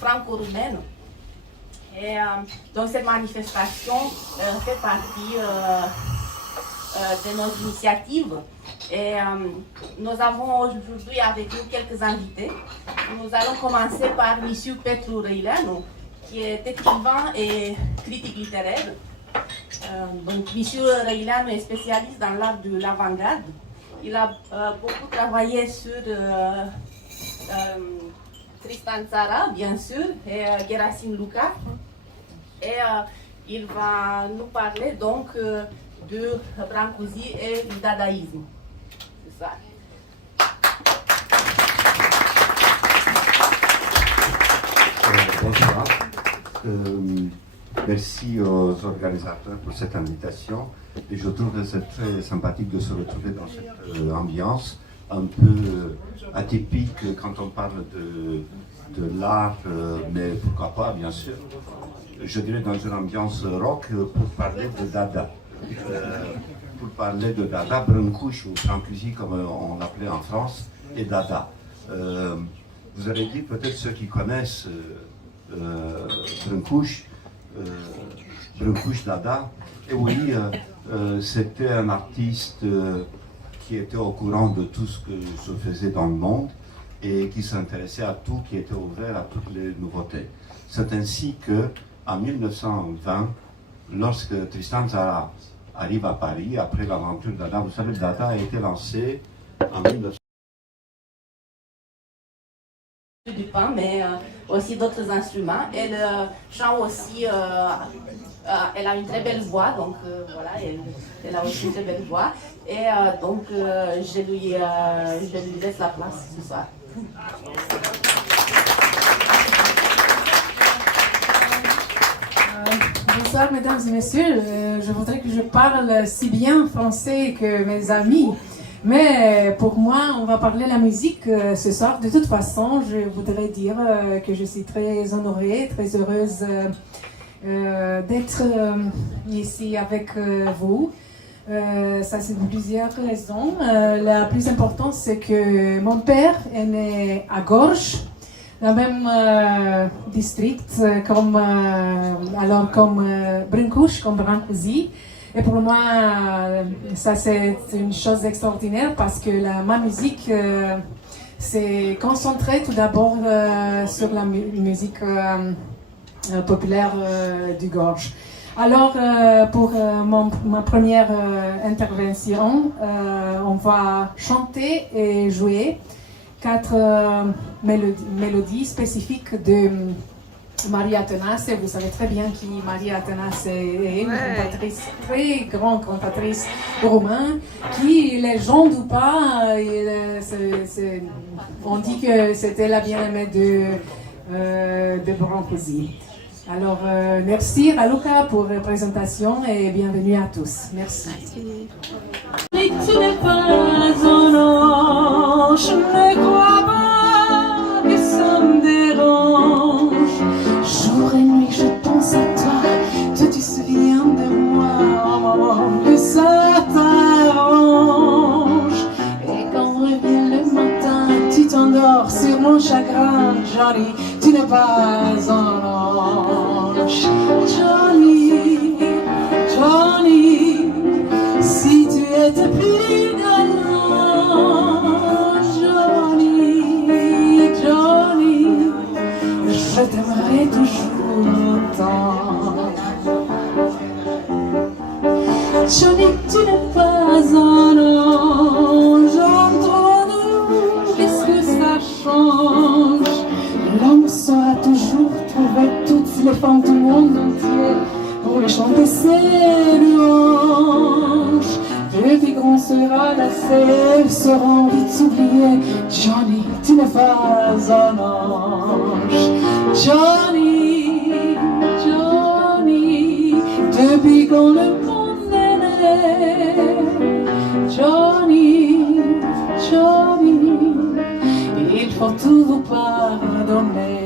franco-roumaine. Et donc cette manifestation fait partie de nos initiatives. Et nous avons aujourd'hui avec nous quelques invités. Nous allons commencer par M. Petru Răileanu, qui est écrivain et critique littéraire. Donc, M. Răileanu est spécialiste dans l'art de l'avant-garde. Il a beaucoup travaillé sur Tristan Tzara, bien sûr, et Gerasim Lukács. Et il va nous parler donc de Brancusi et du dadaïsme. C'est ça. Bonsoir. Merci aux organisateurs pour cette invitation. Et je trouve que c'est très sympathique de se retrouver dans cette ambiance un peu atypique quand on parle de l'art, mais pourquoi pas, bien sûr. Je dirais dans une ambiance rock pour parler de Dada. Pour parler de Dada, Brancusi ou Brancusi comme on l'appelait en France, et Dada. Vous avez dit peut-être ceux qui connaissent Brancusi, Dada, et oui, c'était un artiste qui était au courant de tout ce que se faisait dans le monde et qui s'intéressait à tout, qui était ouvert à toutes les nouveautés. C'est ainsi que, en 1920, lorsque Tristan Tzara arrive à Paris, après l'aventure Dada, vous savez, Dada a été lancé en 1920. Du pain, mais aussi d'autres instruments. Elle chante aussi, elle a une très belle voix, donc voilà, elle a aussi une très belle voix. Et donc je lui laisse la place ce soir. Bonsoir mesdames et messieurs, je voudrais que je parle si bien français que mes amis. Mais pour moi, on va parler de la musique ce soir. De toute façon, je voudrais dire que je suis très honorée, très heureuse d'être ici avec vous. Ça, c'est pour plusieurs raisons. La plus importante, c'est que mon père est né à Gorj, dans le même district comme Brancusi, comme Brancusi. Et pour moi, ça c'est une chose extraordinaire parce que ma musique s'est concentrée tout d'abord sur la musique populaire du Gorge. Alors, pour ma première intervention, on va chanter et jouer 4 mélodies spécifiques de Maria Tănase. Vous savez très bien qui Maria Tănase est, une cantatrice, très grande cantatrice roumaine, qui, légende ou pas, on dit que c'était la bien-aimée de Brancusi. Alors, merci Raluca pour la présentation et bienvenue à tous. Merci. Tu n'es pas un ange, ne crois pas que ça me dérange. Jour et nuit je pense à toi, tu te souviens de moi, que ça t'arrange. Et quand revient le matin, tu t'endors sur mon chagrin. Johnny, tu n'es pas un ange. Johnny, Johnny, si tu étais plus galant. Johnny, Johnny, je t'aimerai toujours autant. Johnny, tu n'es pas un ange. Entre nous, qu'est-ce que ça change? L'homme saura toujours trouver toutes les femmes du monde entier pour lui chanter ses louanges. Depuis qu'on sera lassé, ils seront vite oubliés. Johnny, tu n'es pas un ange. Johnny, Johnny, depuis qu'on le monde est né. Johnny, Johnny, il faut tout vous pardonner.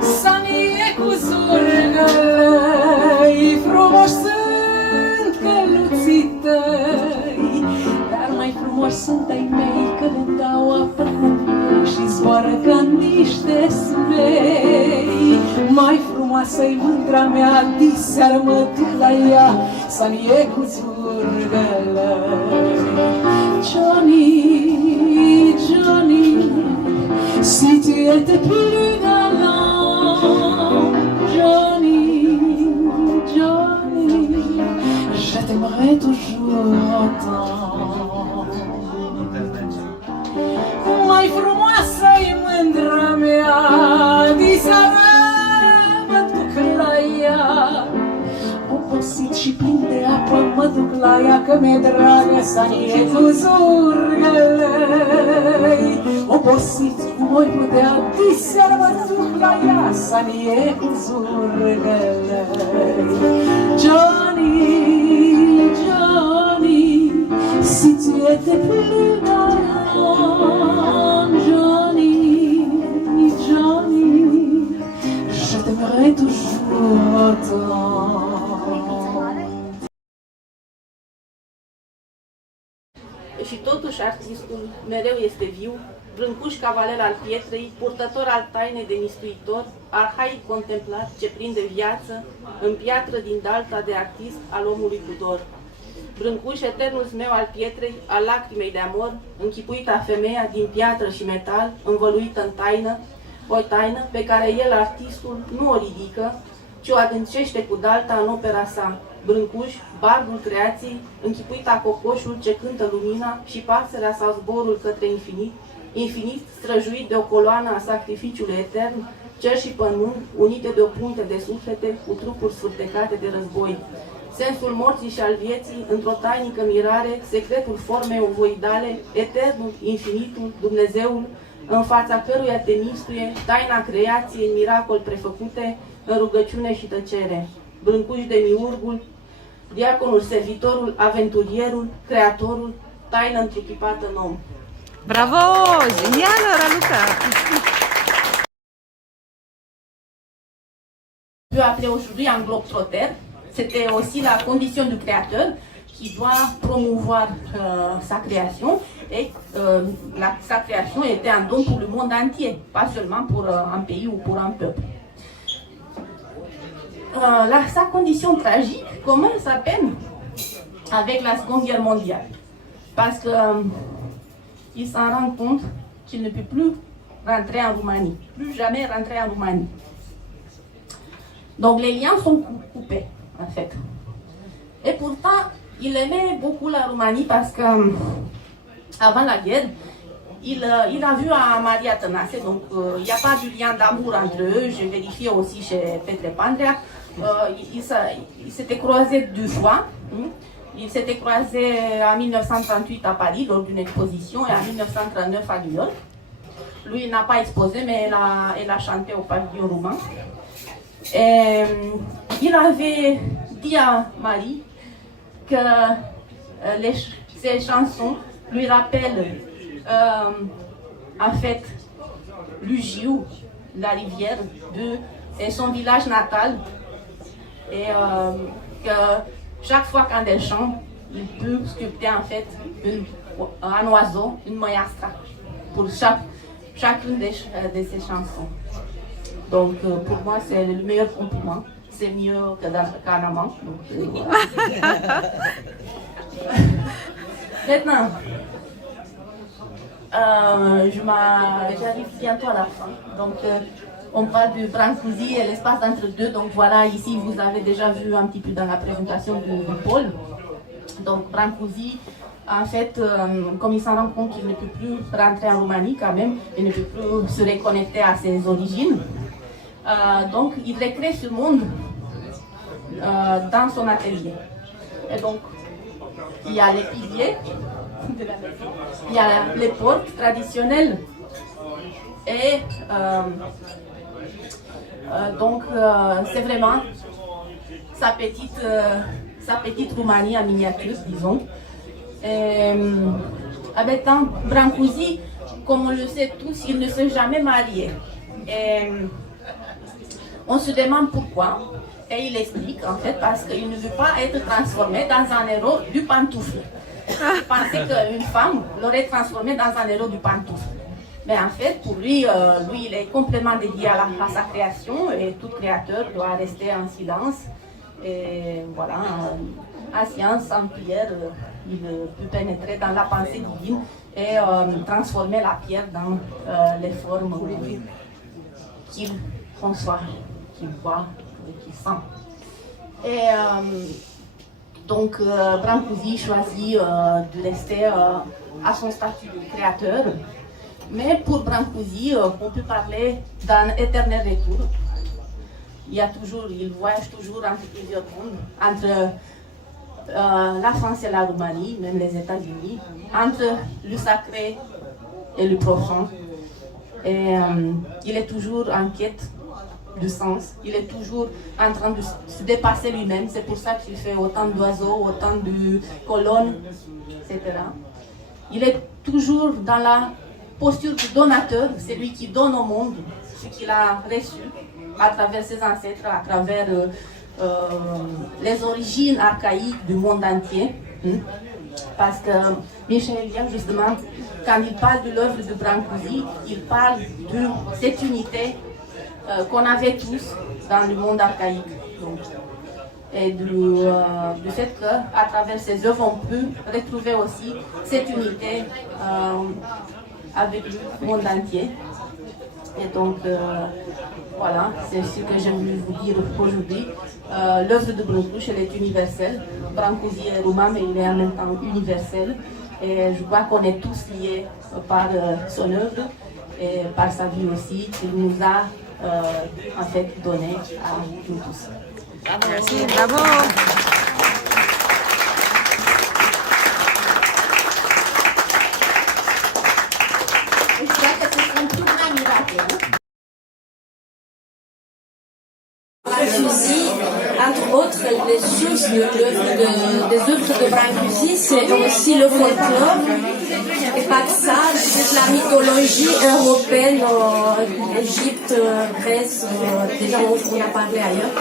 Sani e cuzurgălăi, frumoși sunt căluții tăi, dar mai frumoși sunt ai mei, că le dau apă cu miei și-s zboară ca niște smei. Mai frumoasă-i mândra mea, diseară mă duc la ea să-mi iei cu zurgălăi. Johnny, Johnny, si tu étais plus galant, Johnny, Johnny, je t'aimerais toujours autant. Mai frumoasă-i mândra mea, diseară mă duc la ea. Obosit și plin de apă mă duc la ea, că mi-e dragă să-mi iei cu zurgălăi. Obosit cum oi putea, diseară mă duc la ea, să-mi iei cu zurgălăi. Johnny, Johnny, si tu étais plus galant, Johnny, Johnny, je t'aimerais toujours autant. Și totuși artistul mereu este viu, Brâncuș cavaler al pietrei, purtător al tainei de mistuitor, arhaic contemplat ce prinde viață în piatră din dalta de artist al omului cu dor. Brâncuș, eternul zmeu al pietrei, al lacrimei de amor, închipuita femeia din piatră și metal, învăluită în taină, o taină pe care el, artistul, nu o ridică, ci o adâncește cu dalta în opera sa. Brâncuș, bardul creației, închipuita cocoșul ce cântă lumina și pasărea sau zborul către infinit, infinit străjuit de o coloană a sacrificiului etern, cer și pământ, unite de o punte de suflete cu trupuri sfârtecate de război. Sensul morții și al vieții, într-o tainică mirare, secretul formei ovoidale, eternul, infinitul, Dumnezeul, în fața căruia te mistuie, taina creației în miracol prefăcute, în rugăciune și tăcere. Brâncuș de miurgul, diaconul, servitorul, aventurierul, creatorul, taină întrupipată în om. Bravo! Génial, Raluca! Peut appeler aujourd'hui un globe-trotter. C'était aussi la condition du créateur qui doit promouvoir sa création et sa création était un don pour le monde entier, pas seulement pour un pays ou pour un peuple. Sa condition tragique commence à peine avec la Seconde Guerre mondiale. Parce qu'il s'en rend compte qu'il ne peut plus rentrer en Roumanie, plus jamais rentrer en Roumanie. Donc les liens sont coupés, en fait. Et pourtant, il aimait beaucoup la Roumanie parce que avant la guerre, il a vu à Maria Tănase, donc il n'y a pas du lien d'amour entre eux, j'ai vérifié aussi chez Petre Pandrea. Il s'était croisé deux fois. Il s'était croisé en 1938 à Paris lors d'une exposition et en 1939 à New York. Lui, il n'a pas exposé, mais elle a chanté au pavillon roumain. Et il avait dit à Marie que ses chansons lui rappellent en fait Lugiu, la rivière, et son village natal. Et que chaque fois quand elle chante, il peut sculpter en fait un oiseau, une maestra, pour chacune de ses chansons. Donc pour moi c'est le meilleur compliment, c'est mieux qu'un amant. Donc, maintenant, j'arrive bientôt à la fin. Donc on parle de Brancusi et l'espace entre deux. Donc voilà, ici vous avez déjà vu un petit peu dans la présentation de Paul. Donc Brancusi, en fait, comme il s'en rend compte qu'il ne peut plus rentrer en Roumanie quand même, il ne peut plus se reconnecter à ses origines. Donc il recrée ce monde dans son atelier. Et donc il y a les piliers de la maison, il y a les portes traditionnelles et donc c'est vraiment sa petite Roumanie en miniature, disons. Avec Brancusi, comme on le sait tous, il ne s'est jamais marié. Et on se demande pourquoi. Et il explique en fait parce qu'il ne veut pas être transformé dans un héros du pantoufle. Il pensait qu'une femme l'aurait transformé dans un héros du pantoufle. Mais en fait, pour lui, il est complètement dédié à sa création et tout créateur doit rester en silence. Et voilà, en science, en prière, il peut pénétrer dans la pensée divine et transformer la pierre dans les formes qu'il conçoit, qu'il voit et qu'il sent. Et donc, Brancusi choisit de rester à son statut de créateur. Mais pour Brancusi, on peut parler d'un éternel retour. Il voyage toujours entre plusieurs mondes, entre la France et la Roumanie, même les États-Unis, entre le sacré et le profane. Et il est toujours en quête de sens, il est toujours en train de se dépasser lui-même. C'est pour ça qu'il fait autant d'oiseaux, autant de colonnes, etc. Il est toujours dans la posture du donateur, c'est lui qui donne au monde ce qu'il a reçu à travers ses ancêtres, à travers les origines archaïques du monde entier. Parce que Michel Elian, justement, quand il parle de l'œuvre de Brancusi, il parle de cette unité qu'on avait tous dans le monde archaïque. Donc, et du fait qu'à travers ces œuvres, on peut retrouver aussi cette unité avec le monde entier. Et donc, voilà, c'est ce que j'ai voulu vous dire aujourd'hui. L'œuvre de Brancusi, elle est universelle. Brancusi est roumain, mais il est en même temps universel. Et je crois qu'on est tous liés par son œuvre et par sa vie aussi, qu'il nous a en fait donné à nous tous. Merci, bravo. Je crois que c'est un tout grand miracle. Brancusi, entre autres, les sources des œuvres de Brancusi, c'est aussi le folklore, et pas que ça, c'est la mythologie européenne, Égypte, Grèce, déjà on en a parlé ailleurs.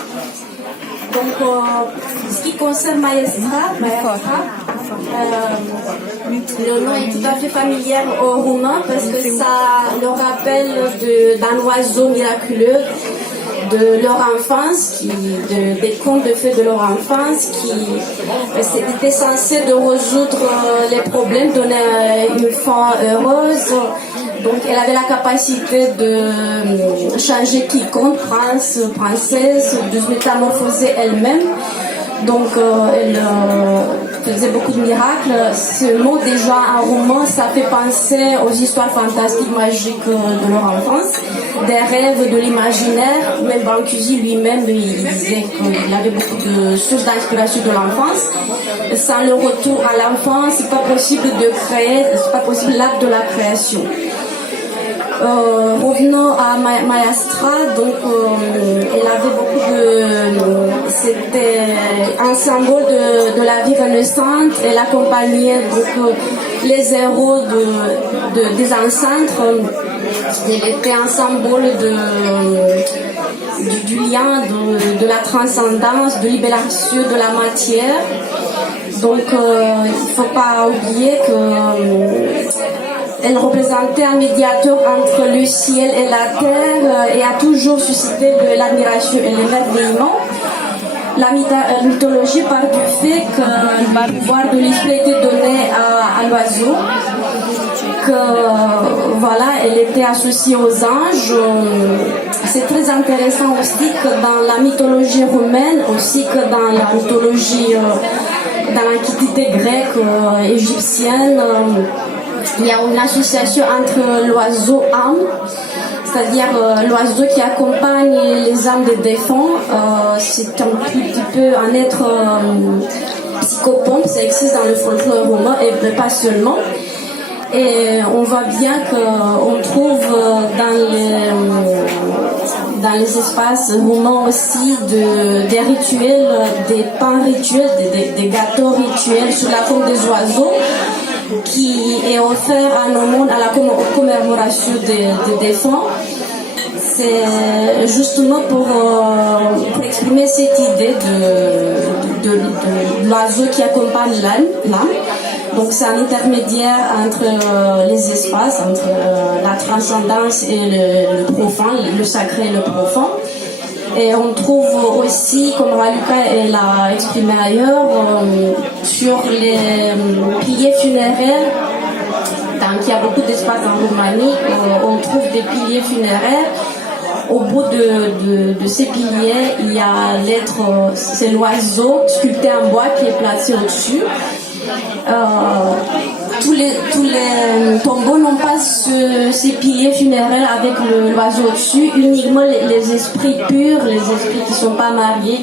Donc, ce qui concerne Maestra, le nom est tout à fait familier aux Roumains parce que ça leur rappelle d'un oiseau miraculeux de leur enfance, des contes de fées de leur enfance, qui était censé de résoudre les problèmes, donner une fin heureuse. Donc elle avait la capacité de changer quiconque, prince, princesse, de se métamorphoser elle-même. Donc elle faisait beaucoup de miracles. Ce mot déjà en roumain, ça fait penser aux histoires fantastiques, magiques de leur enfance, des rêves, de l'imaginaire. Même Brancusi lui-même, il disait qu'il avait beaucoup de sources d'inspiration de l'enfance. Sans le retour à l'enfance, c'est pas possible de créer, c'est pas possible l'acte de la création. Revenons à Maestra, donc elle avait beaucoup de... C'était un symbole de la vie renaissante. Elle accompagnait donc les héros des ancêtres. Elle était un symbole du lien, de la transcendance, de libération de la matière. Donc il ne faut pas oublier que... Elle représentait un médiateur entre le ciel et la terre et a toujours suscité de l'admiration et l'émerveillement. La mythologie part du fait que le pouvoir de l'esprit était donné à l'oiseau, que voilà, elle était associée aux anges. C'est très intéressant aussi que dans la mythologie romaine, aussi que dans la mythologie, dans l'antiquité grecque, égyptienne, il y a une association entre l'oiseau âme, c'est-à-dire l'oiseau qui accompagne les âmes des défunts. C'est un petit peu un être psychopompe, ça existe dans le folklore romain et pas seulement. Et on voit bien qu'on trouve dans les espaces romains aussi des rituels, des pains rituels, des gâteaux rituels sous la forme des oiseaux, qui est offert à nos mondes à la commémoration des défunts. C'est justement pour exprimer cette idée de l'oiseau qui accompagne l'âme. Donc c'est un intermédiaire entre les espaces, entre la transcendance et le profane, le sacré et le profane. Et on trouve aussi, comme Raluca l'a exprimé ailleurs, sur les piliers funéraires. Donc il y a beaucoup d'espaces en Roumanie, on trouve des piliers funéraires. Au bout de ces piliers, il y a l'être, c'est l'oiseau sculpté en bois qui est placé au-dessus. Tous les tombeaux n'ont pas ces piliers funéraires avec l'oiseau au-dessus, uniquement les esprits purs, les esprits qui ne sont pas mariés,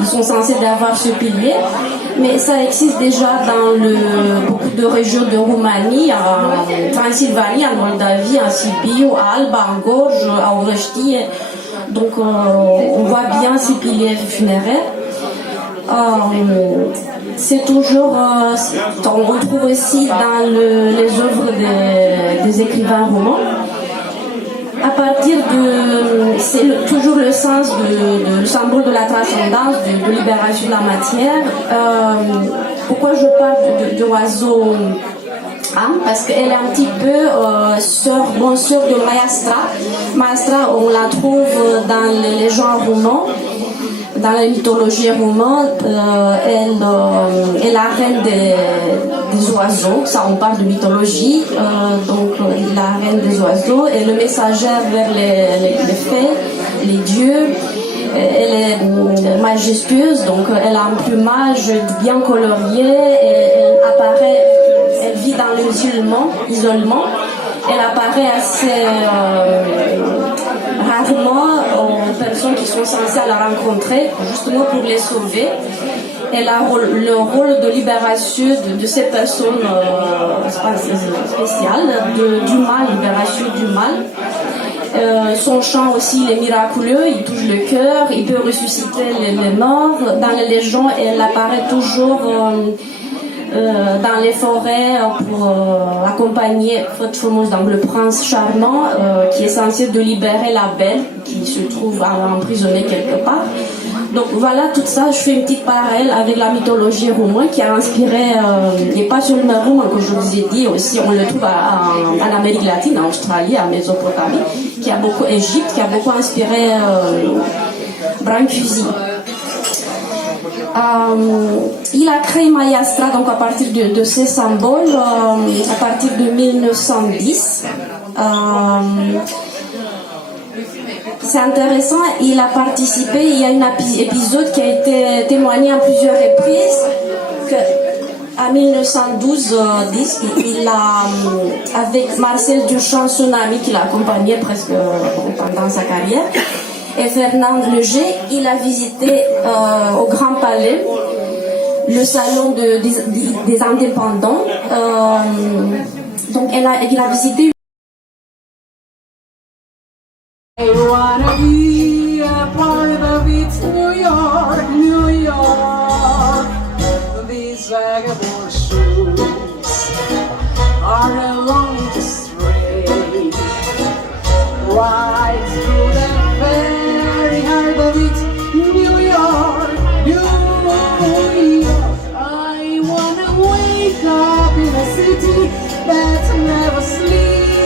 ils sont censés avoir ce pilier. Mais ça existe déjà dans beaucoup de régions de Roumanie, en Transylvanie, en Moldavie, en Sibiu, à Alba, en Gorj, à Orăștie. Donc on voit bien ces piliers funéraires. C'est toujours, on retrouve aussi dans les œuvres des écrivains romains. À partir c'est toujours le sens du symbole de la transcendance, de libération de la matière. Pourquoi je parle de l'oiseau? Parce qu'elle est un petit peu sœur de Maestra. Maestra, on la trouve dans les légendes romanes. Dans la mythologie romaine, elle est la reine des oiseaux. Ça, on parle de mythologie. Donc, la reine des oiseaux et le messagère vers les fées, les dieux. Elle est majestueuse, donc elle a un plumage bien colorié. Et elle vit dans l'isolement. Elle apparaît assez rarement aux personnes qui sont censées la rencontrer, justement pour les sauver. Elle a le rôle de libération de ces personnes spéciales, du mal, libération du mal. Son chant aussi il est miraculeux, il touche le cœur, il peut ressusciter les morts. Dans les légendes, elle apparaît toujours dans les forêts pour accompagner donc le prince charmant qui est censé de libérer la belle qui se trouve emprisonnée quelque part. Donc voilà, tout ça, je fais une petite parallèle avec la mythologie roumaine qui a inspiré, et pas seulement roumain que je vous ai dit, aussi on le trouve en Amérique latine, en Australie, en Mésopotamie, qui a beaucoup Égypte, qui a beaucoup inspiré Brancusi. Il a créé Maestra donc à partir de ces symboles, à partir de 1910. C'est intéressant, il a participé, il y a un épisode qui a été témoigné à plusieurs reprises, qu'en 1912, il a, avec Marcel Duchamp, son ami qui l'a accompagné presque pendant sa carrière, et Fernand Léger, il a visité au Grand Palais le salon des indépendants. Donc il a visité. I wanna be a part of it, New York, New York. These vagabond shoes are along the street, right through the very heart of it, New York, New York. I wanna wake up in a city that never sleeps.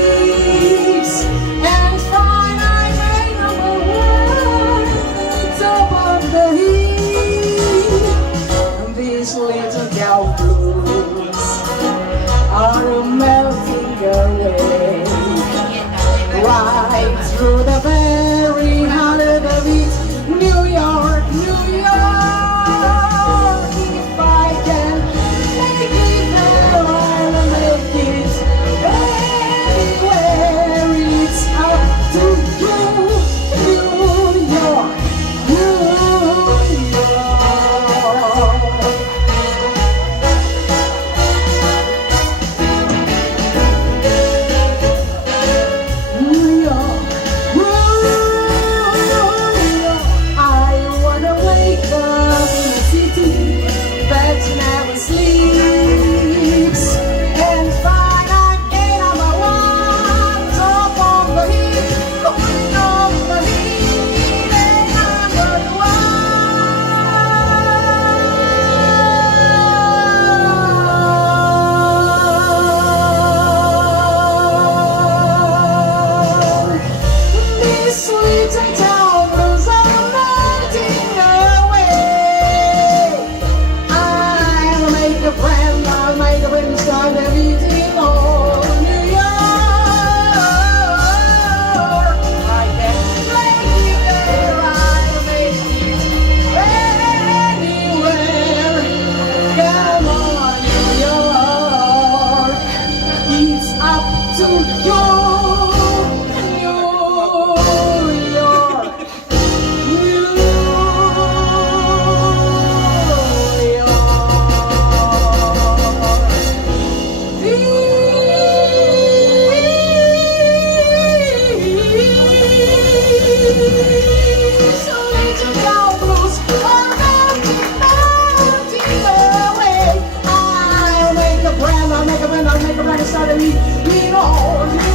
stare vicino.